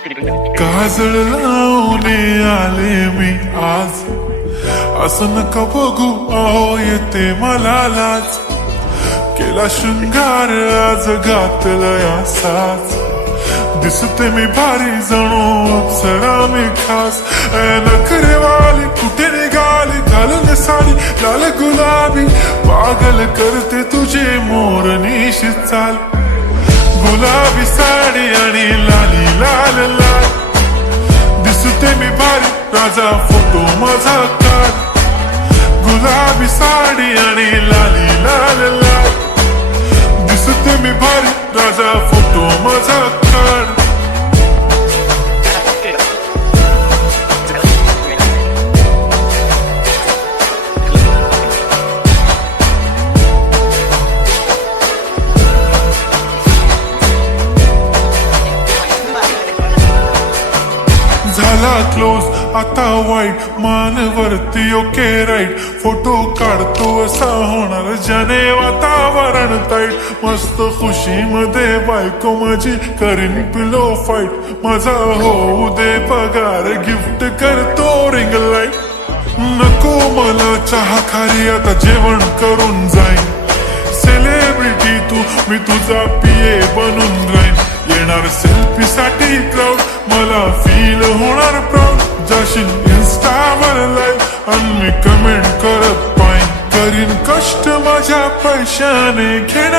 काजळ लावून आले मी आज, असं नका बघू अहो येते मला लाज. केला शृंगार आज घातलाय असाच, दिसते मी भारी जणू अप्सरा मी खास. नखरेवाली कुठे निघाली घालून साडी लाल गुलाबी, पागल करते तुझे मोरनीशी चाल. गुलाबी साडी आणि लाली लाल लाल, दिसते मी भारी राजा फोटो माझा काढ. गुलाबी साडी आणि लाली लाल लाल, दिसते मी भारी राजा फोटो माझा काढ. झाला क्लोज आता वाईट, मानवरती ओके राईट. फोटो काढतो असा होणार ज्याने वातावरण ताईट. मस्त खुशी मध्ये बायको माझी करीन पिलो फाईट. माझा होऊ दे पगार गिफ्ट करतो रिंग लाईट. नको मला चहा खारी आता जेवण करून जाईन. सेलिब्रिटी तू मी तुझा पिये बनून राहीन. येणार सेल्फी साठी क्राऊड मला फील होणार प्राऊड. जाशील इन्स्टावर लाईव्ह आणि मी कमेंट करत पाईन. करीन कष्ट माझ्या पैशाने घेणार